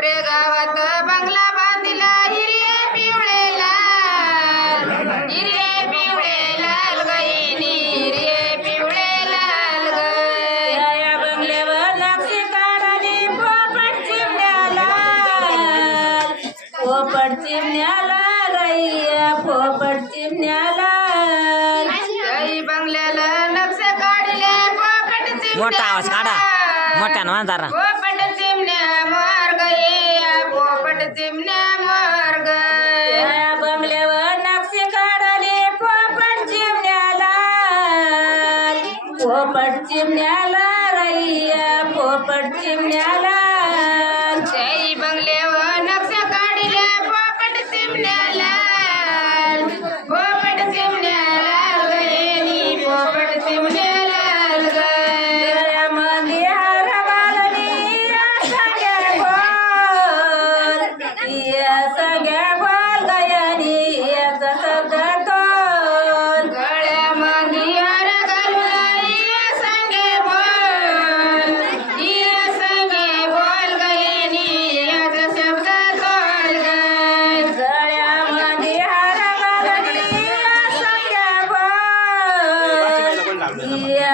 कोपरे गावात बंगला बांधला हिरे पिवळे लाल. हिरे पिवळे लाल गईनी हिरे पिवळे लाल गय या बंगल्यावर नक्षी काढाली पोपट चिमण्याला पोपट चिमण्याला गैया पोपट चिमण्याला गाई बंगल्याला नक्ष काढले पोपट मोठा आवाज काढा. मोठ्यानं म्हणा पोपट चिमण्याला गैया पोपट चिमण्याला. जय बंगल्यावर नक्ष काढले पोपट चिमण्याला. पोपट चिमण्याला गयेनी पोपट चिमण्याला या